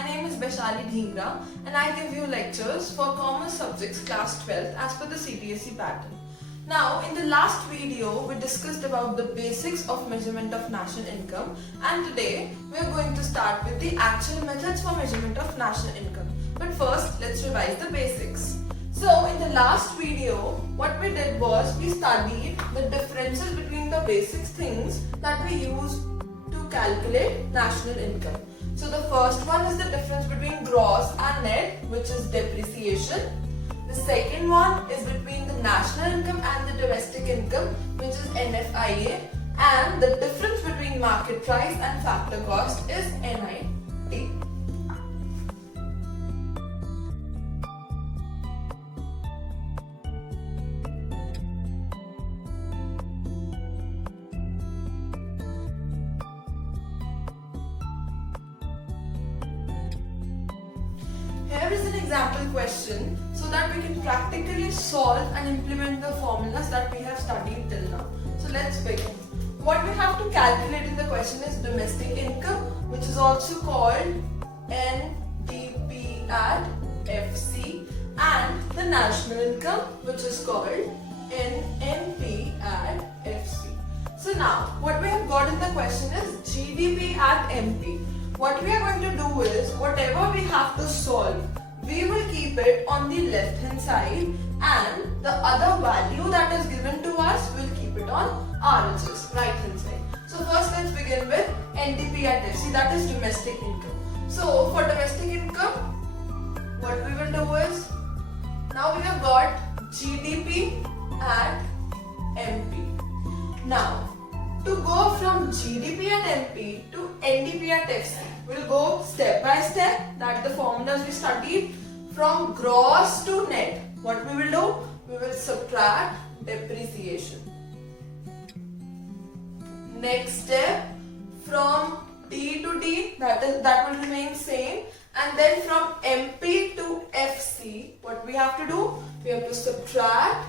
My name is Vaishali Dhingra and I give you lectures for Commerce Subjects Class 12 as per the CBSE pattern. Now, in the last video, we discussed about the basics of measurement of national income, and today we are going to start with the actual methods for measurement of national income. But first, let's revise the basics. So, in the last video, what we did was we studied the differences between the basic things that we use to calculate national income. So, the first one is the difference between gross and net, which is depreciation. The second one is between the national income and the domestic income, which is NFIA, and the difference between market price and factor cost is NIT. Here is an example question so that we can practically solve and implement the formulas that we have studied till now. So let's begin. What we have to calculate in the question is domestic income, which is also called NDP at FC, and the national income, which is called NNP at FC. So now, what we have got in the question is GDP at MP. What we are going to do is, whatever we have to solve, we will keep it on the left hand side, and the other value that is given to us, we'll keep it on RHS, right hand side. So first let's begin with NDP at FC, that is domestic income. So for domestic income, what we will do is, now we have got GDP at MP. Now, to go from GDP at MP to NDP at FC, we'll go step by step, that the formulas we studied. From gross to net, what we will do? We will subtract depreciation. Next step, from D to D, that will remain same. And then from MP to FC, what we have to do? We have to subtract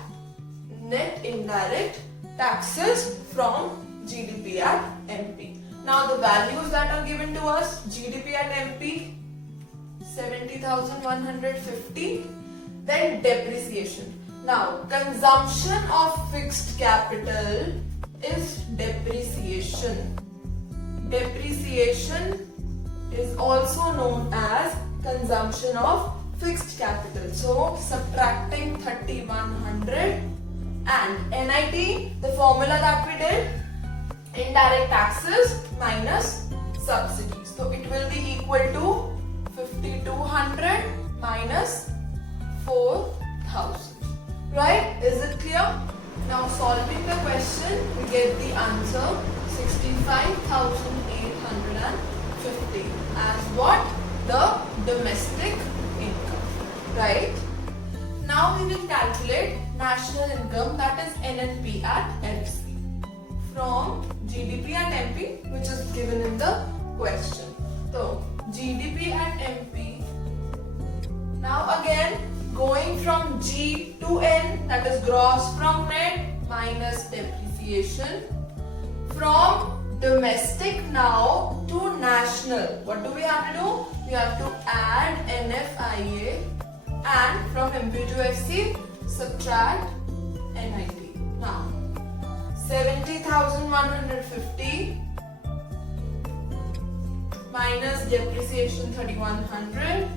net indirect taxes from GDP at MP. Now the values that are given to us, GDP at MP, 70,150. Then depreciation. Now consumption of fixed capital is depreciation. Depreciation is also known as consumption of fixed capital. So subtracting 3,100, and NIT, the formula that we did, indirect taxes minus subsidies. So it will be equal to 5,200 minus 4,000. Right? Is it clear? Now solving the question, we get the answer 65,850 as what? The domestic income. Right? Now we will calculate national income, that is NNP at FC, from GDP at MP, which is given in the question. So GDP at MP. Now again, going from G to N, that is gross from net minus depreciation. From domestic now to national, what do we have to do? We have to add NFIA, and from MP to FC, subtract NIT. Now 70,150 minus depreciation 3,100,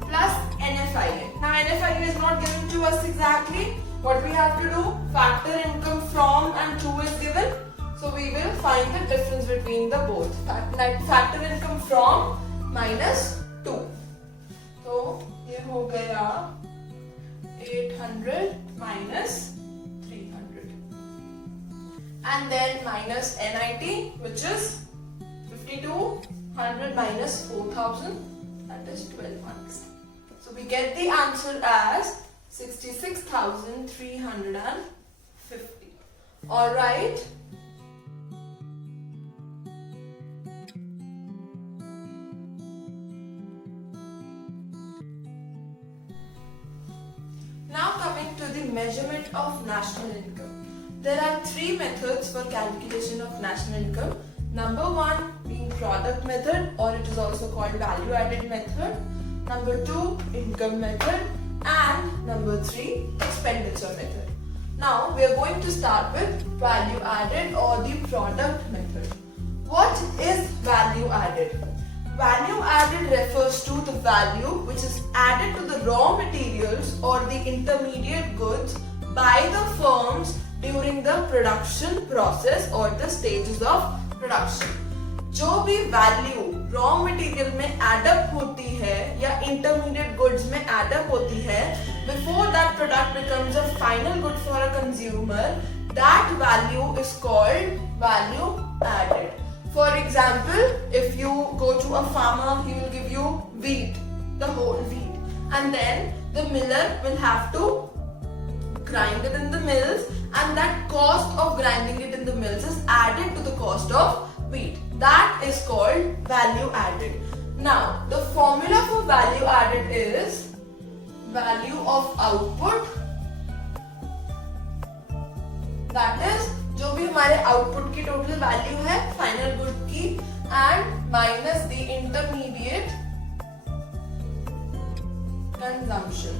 plus NFIA. Now NFIA is not given to us exactly. What we have to do? Factor income from and to is given. So we will find the difference between the both. Factor income from minus 2. So ये हो गया 800 minus 300. And then minus NIT, which is 5,200 minus 4,000, that is 12 months. So we get the answer as 66,350. Alright. Now coming to the measurement of national income. There are three methods for calculation of national income. Number 1 being product method, or it is also called value added method. Number 2 income method, and number 3 expenditure method. Now we are going to start with value added or the product method. What is value added? Value added refers to the value which is added to the raw materials or the intermediate goods by the firms during the production process or the stages of production. जो भी value raw material में add up होती है या intermediate goods में add up होती है before that product becomes a final good for a consumer, that value is called value added. For example, if you go to a farmer, he will give you wheat, the whole wheat, and then the miller will have to grind it in the mills, and that cost of grinding it in the mills is added to the cost of wheat. That is called value added. Now, the formula for value added is value of output, that is जो भी हमारे output की total value है final good की, and minus the intermediate consumption.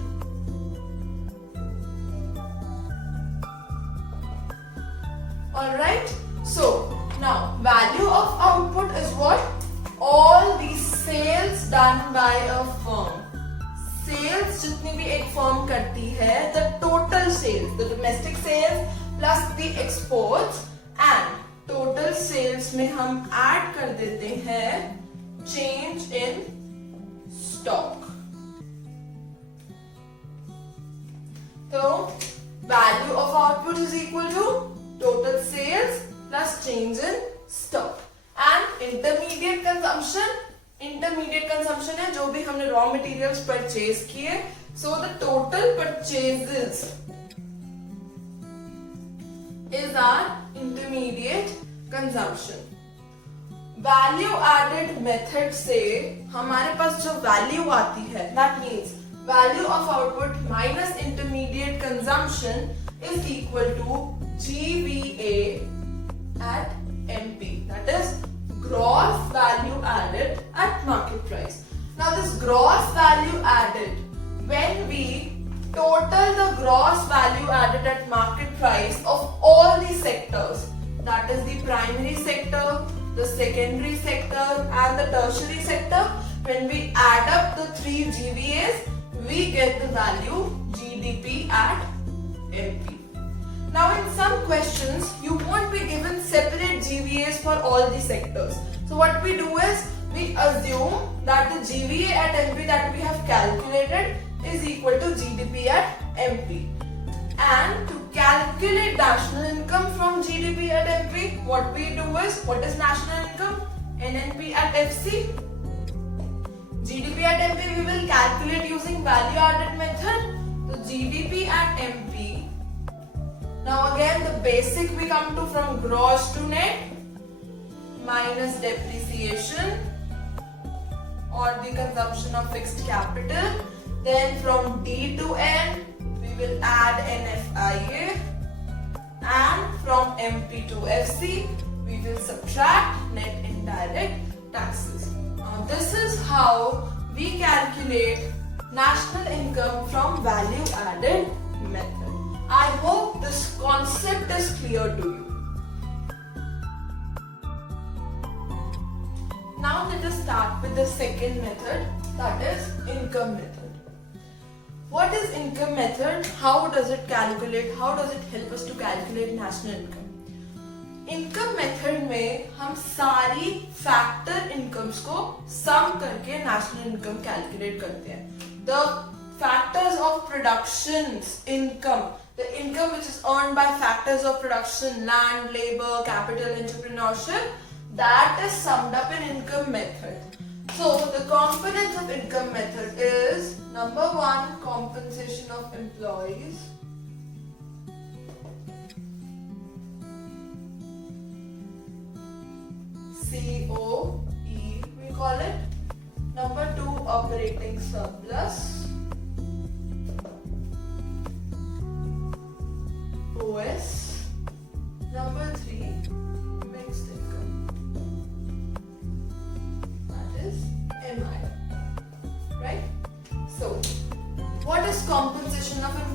Alright, so now value of output is what? All the sales done by a firm. Sales जितनी भी एक firm करती है, the total sales, the domestic sales plus the exports, and total sales में हम add कर देते हैं change in stock. तो value of output is equal to total sales plus change in stock. And intermediate consumption है जो भी हमने raw materials purchase किए. So the total purchases is our intermediate consumption. Value added method से हमारे पास जो value आती है, that means value of output minus intermediate consumption is equal to GVA at MP, that is gross value added at market price. Now this gross value added, when we total the gross value added at market price of all the sectors, that is the primary sector, the secondary sector and the tertiary sector, when we add up the 3 GVAs, we get the value GDP at MP. Now in some questions you won't be given separate GVAs for all the sectors. So what we do is we assume that the GVA at MP that we have calculated is equal to GDP at MP. And to calculate national income from GDP at MP, what we do is, what is national income? NNP at FC. GDP at MP we will calculate using value added method. So GDP at MP. Now again the basic we come to from gross to net minus depreciation or the consumption of fixed capital. Then from D to N we will add NFIA, and from MP to FC we will subtract net indirect taxes. Now this is how we calculate national income from value added method. I hope this concept is clear to you. Now let us start with the second method, that is income method. What is income method? How does it calculate? How does it help us to calculate national income? Income method में हम सारी factor incomes को sum करके national income calculate करते हैं. The factors of production's income, the income which is earned by factors of production, land, labor, capital, entrepreneurship, that is summed up in income method. So the components of income method is number 1 compensation of employees, COE we call it. Number 2 operating surplus, OS. Number 3 mixed income.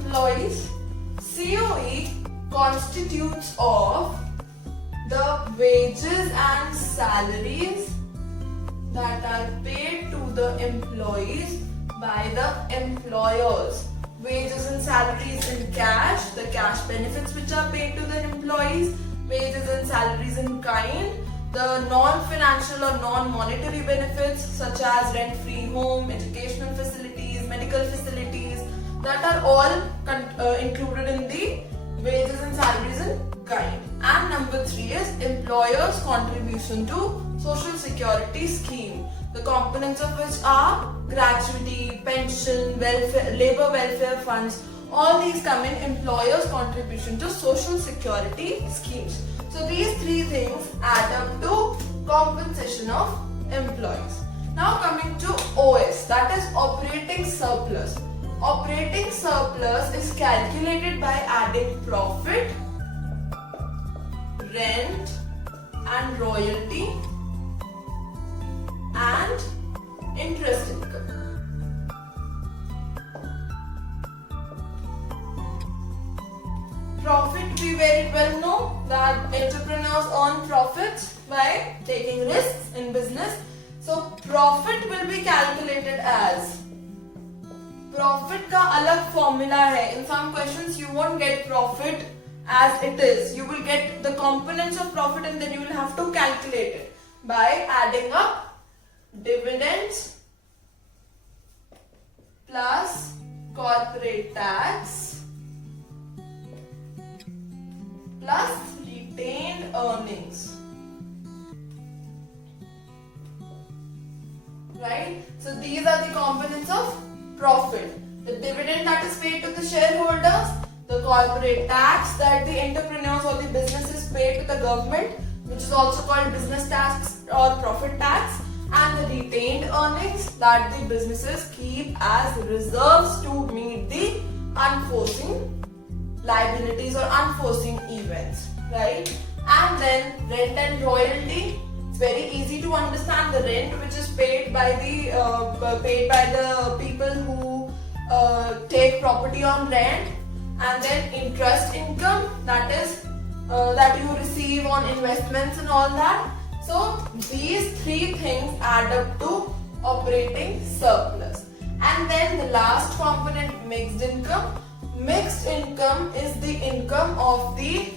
employees. COE constitutes of the wages and salaries that are paid to the employees by the employers. Wages and salaries in cash, the cash benefits which are paid to the employees, wages and salaries in kind, the non-financial or non-monetary benefits such as rent-free home, educational facilities, medical facilities, that are all included in the wages and salaries in kind. And number 3 is employers' contribution to social security scheme, the components of which are gratuity, pension, welfare, labor welfare funds. All these come in employers' contribution to social security schemes. So these 3 things add up to compensation of employees. Now coming to OS, that is operating surplus. Operating surplus is calculated by adding profit, rent and royalty and interest income. Profit, we very well know that entrepreneurs earn profits by taking risks in business. So profit will be calculated as, profit का अलग formula है. In some questions you won't get profit as it is. You will get the components of profit and then you will have to calculate it by adding up dividends plus corporate tax plus retained earnings. Right? So these are the components of profit. The dividend that is paid to the shareholders, the corporate tax that the entrepreneurs or the businesses pay to the government, which is also called business tax or profit tax, and the retained earnings that the businesses keep as reserves to meet the unforeseen liabilities or unforeseen events, right? And then rent and royalty. It's very easy to understand. The rent which is paid by the people who take property on rent, and then interest income, that is that you receive on investments and all that. So these 3 things add up to operating surplus. And then the last component, mixed income. Mixed income is the income of the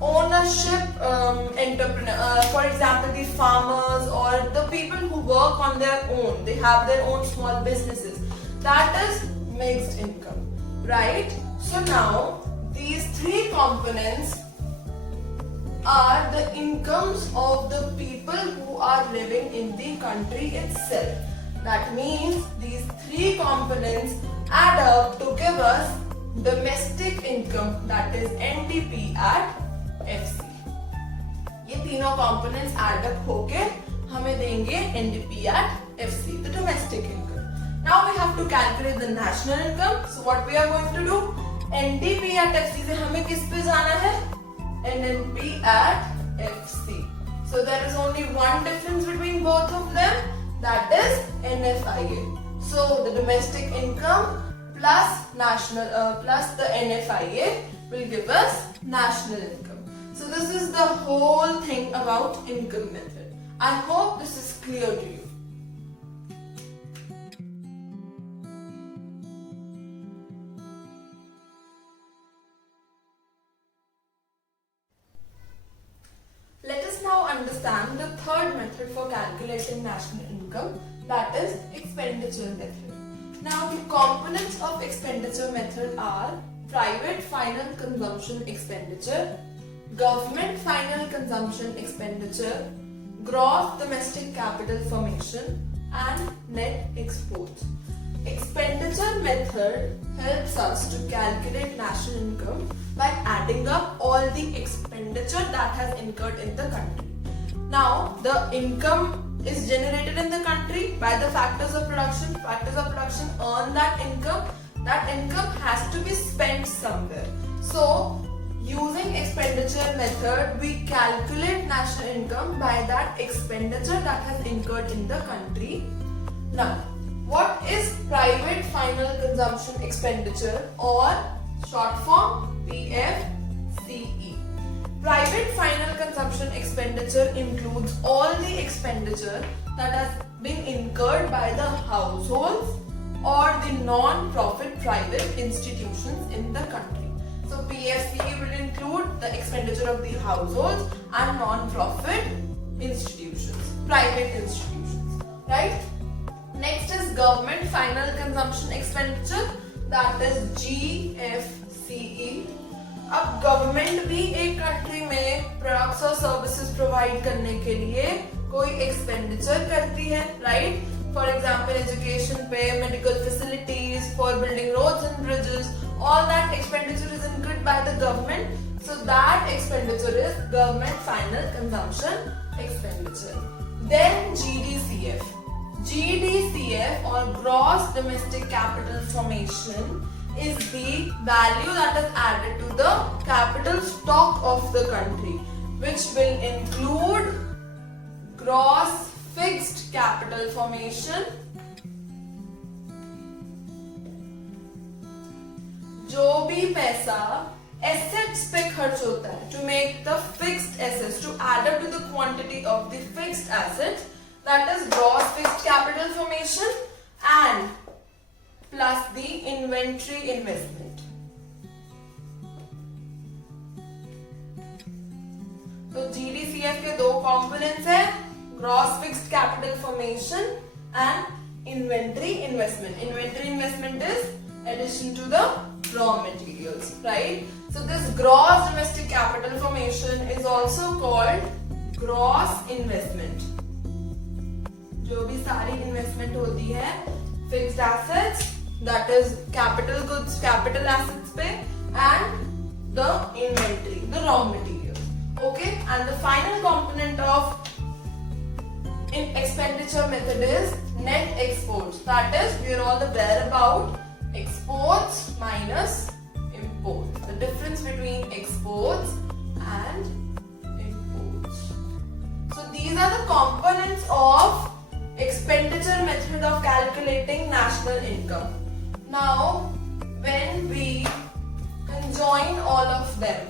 ownership entrepreneur. For example, the farmers or the people who work on their own. They have their own small businesses. That is mixed income, right? So now these 3 components are the incomes of the people who are living in the country itself. That means these 3 components add up to give us domestic income, that is NDP at FC. ये तीनों components add up होके हमें देंगे NDP at FC, the domestic income. Now we have to calculate the national income. So what we are going to do? NDP at FC से हमें किस पे जाना है? NNP at FC. So there is only one difference between both of them, that is NFIA. So the domestic income plus national plus the NFIA will give us national income. So this is the whole thing about income method. I hope this is clear to you. Let us now understand the third method for calculating national income, that is expenditure method. Now the components of expenditure method are private final consumption expenditure, government final consumption expenditure, gross domestic capital formation and net exports. Expenditure method helps us to calculate national income by adding up all the expenditure that has incurred in the country. Now, the income is generated in the country by the factors of production. Factors of production earn that income. That income has to be spent somewhere. So, using expenditure method, we calculate national income by that expenditure that has incurred in the country. Now, what is private final consumption expenditure or short form PFCE. Private final consumption expenditure includes all the expenditure that has been incurred by the households or the non-profit private institutions in the country. So PFCE will include the expenditure of the households and non-profit institutions, private institutions, right? Next is government final consumption expenditure, that is GFCE. अब government भी एक country में products और services provide करने के लिए कोई expenditure करती है, राइट? फॉर एग्जांपल एजुकेशन पे, medical facilities, for building roads and bridges, all that expenditure is incurred by the government. So that expenditure is government final consumption expenditure. Then GDCF. GDCF or gross domestic capital formation is the value that is added to the capital stock of the country, which will include gross fixed capital formation, जो भी पैसा assets पे खर्च होता है to make the fixed assets, to add up to the quantity of the fixed assets, that is gross fixed capital formation, and plus the inventory investment. तो GDCF के दो components हैं, gross fixed capital formation and inventory investment. Inventory investment is addition to the raw materials, right? So this gross domestic capital formation is also called gross investment. जो भी सारी investment होती है fixed assets, that is capital goods, capital assets पे, and the inventory, the raw materials. Okay, and the final component of expenditure method is net exports. That is, we are all aware about exports minus imports. The difference between exports and imports. So these are the components of expenditure method of calculating national income. Now, when we conjoin all of them,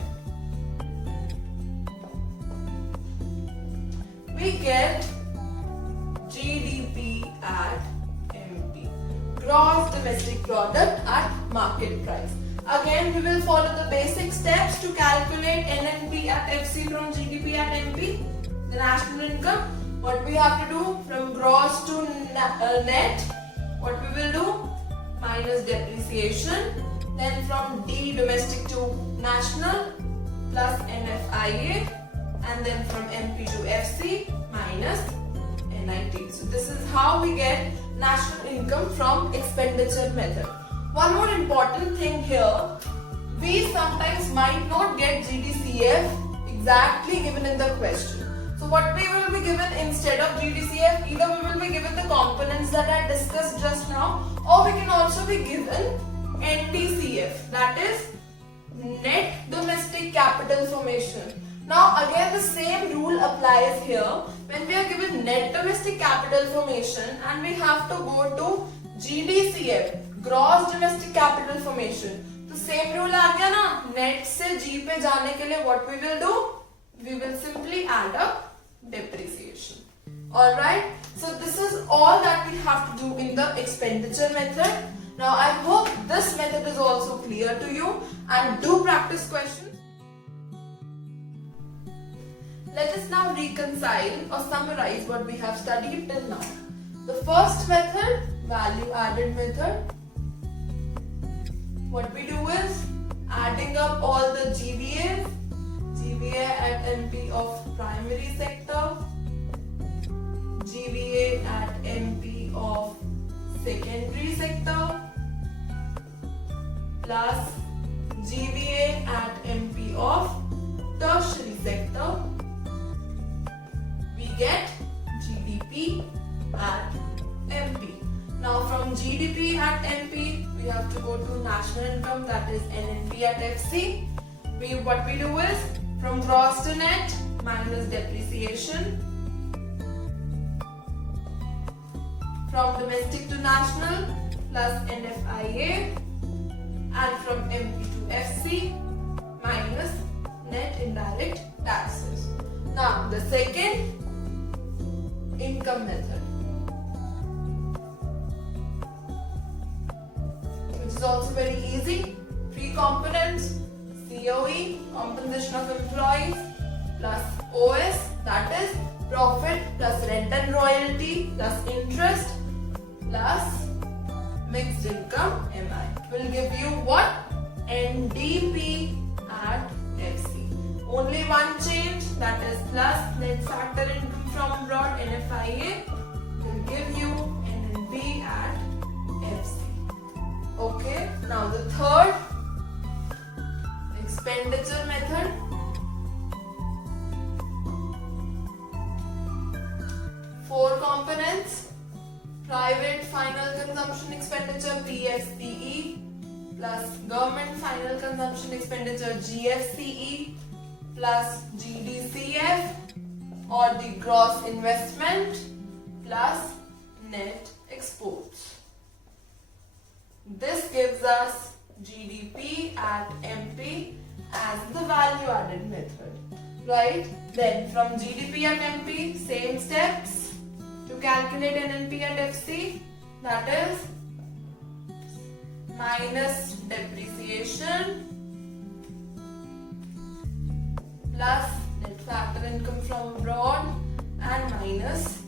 we get GDP at MP, gross domestic product at market price. Again, we will follow the basic steps to calculate NNP at FC from GDP at MP, the national income. What we have to do from gross to net, what we will do? Minus depreciation. Then from D domestic to national plus NFIA, and then from MP to FC minus NIT. So this is how we get national income from expenditure method. One more important thing here, we sometimes might not get GDCF exactly given in the question. So what we will be given instead of GDCF, either we will be given the components that I discussed just now, or we can also be given NDCF, that is net domestic capital formation. Now again the same rule applies here. When we are given net domestic capital formation and we have to go to GDCF, gross domestic capital formation, तो same rule आ गया ना, net से G पे जाने के लिए what we will do? We will simply add up depreciation. Alright, so this is all that we have to do in the expenditure method. Now I hope this method is also clear to you, and do practice questions. Let us now reconcile or summarize what we have studied till now. The first method, value added method. What we do is adding up all the GVAs, GVA at MP of primary sector, GVA at MP of secondary sector, plus GVA at MP of tertiary sector. We get GDP at MP. Now from GDP at MP, we have to go to national income, that is NNP at FC. What we do is from gross to net minus depreciation, from domestic to national plus NFIA, and from MP to FC minus net indirect taxes. Now the second income method, which is also very easy. Three components: COE, compensation of employees, plus OS, that is profit plus rent and royalty plus interest plus mixed income MI will give you what? NDP at FC. Only one change, that is plus net factor income from abroad NFIA will give you NNP at FC. Okay, now the third expenditure method. Four components: private final consumption expenditure PFCE plus government final consumption expenditure GFCE plus GDCF or the gross investment plus net exports. This gives us GDP at MP as the value added method, right? Then from GDP at MP, same steps to calculate NNP at FC, that is minus depreciation plus net factor income from abroad and minus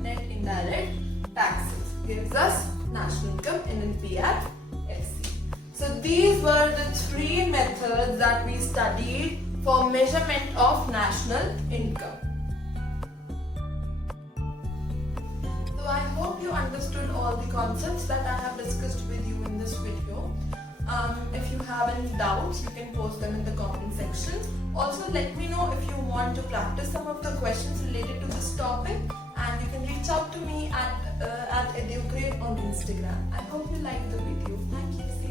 net indirect taxes gives us national income NNP at FC. So these were the three methods that we studied for measurement of national income. So I hope you understood all the concepts that I have discussed with you in this video. If you have any doubts, you can post them in the comment section. Also, let me know if you want to practice some of the questions related to this topic, and you can reach out to me at Educrate on Instagram. I hope you liked the video. Thank you.